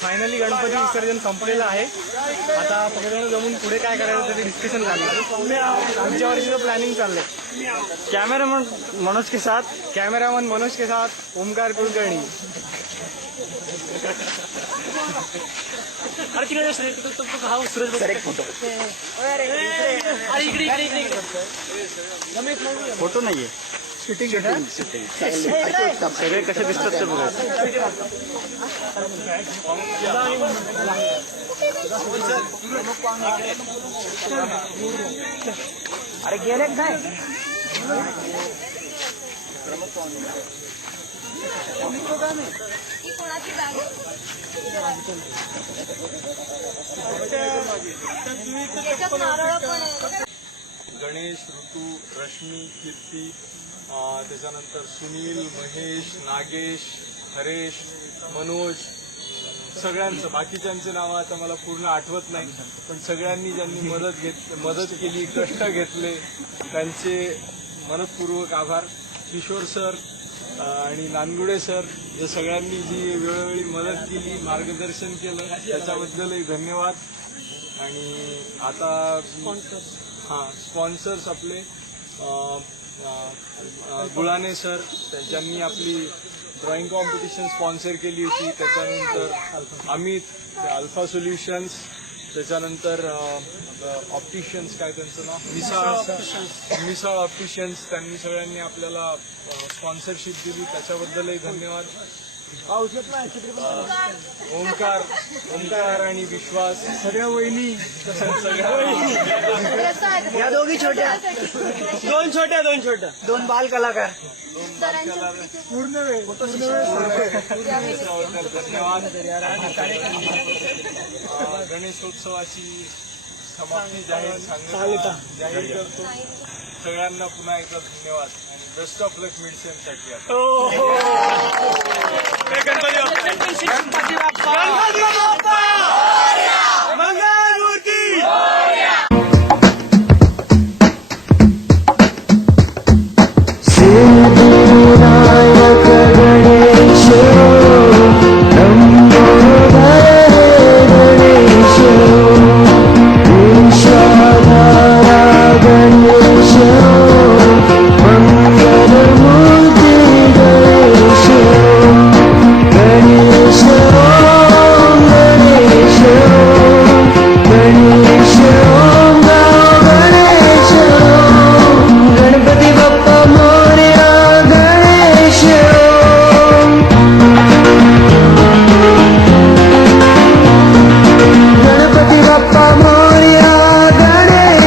Finally Ganpati विसर्जन संपलेलं आहे. आता सगळेजण जमून पुढे काय करायचं त्याचे डिस्कशन झालं. पुढच्या वर्षीचं प्लॅनिंग चाललंय. कॅमेरामन मनोज के साथ ओमकार कुलकर्णी. अरे तिकडे सूरज एक फोटो. फोटो नाहीये, शूटिंग सगळे कसे दिसतात ते बघा. अरे गेले काय गणेश, ऋतू, रश्मी, कीर्ती, त्याच्यानंतर सुनील, महेश, नागेश, हरेश, मनोज, सगळ्यांचं बाकीच्यांचे नावं आता मला पूर्ण आठवत नाही, पण सगळ्यांनी ज्यांनी मदत केली, कष्ट घेतले, त्यांचे मनपूर्वक आभार. किशोर सर आणि नानगुडे सर या सगळ्यांनी जी वेळोवेळी मदत केली, मार्गदर्शन केलं, त्याच्याबद्दलही धन्यवाद. आणि आता स्पॉन्सर्स आपले गुळाने सर, ज्यांनी आपली ड्रॉइंग कॉम्पिटिशन स्पॉन्सर केली होती. त्याच्यानंतर अमित अल्फा सोल्युशन्स, त्याच्यानंतर ऑप्टिशियन्स, काय त्यांचं नाव, मिसाळ ऑप्टिशियन्स, त्यांनी सगळ्यांनी आपल्याला स्पॉन्सरशिप दिली, त्याच्याबद्दलही धन्यवाद. ओंकार आणि विश्वास, सगळ्या वहिनी, या दोघी छोट्या, दोन छोट्या, दोन बाल कलाकार, पूर्ण वेळ धन्यवाद. गणेशोत्सवाची समाप्ती जाहीर करतो. सगळ्यांना पुन्हा एकदा धन्यवाद आणि बेस्ट ऑफ लक मिडसेमसाठी. गणपती बाप्पा.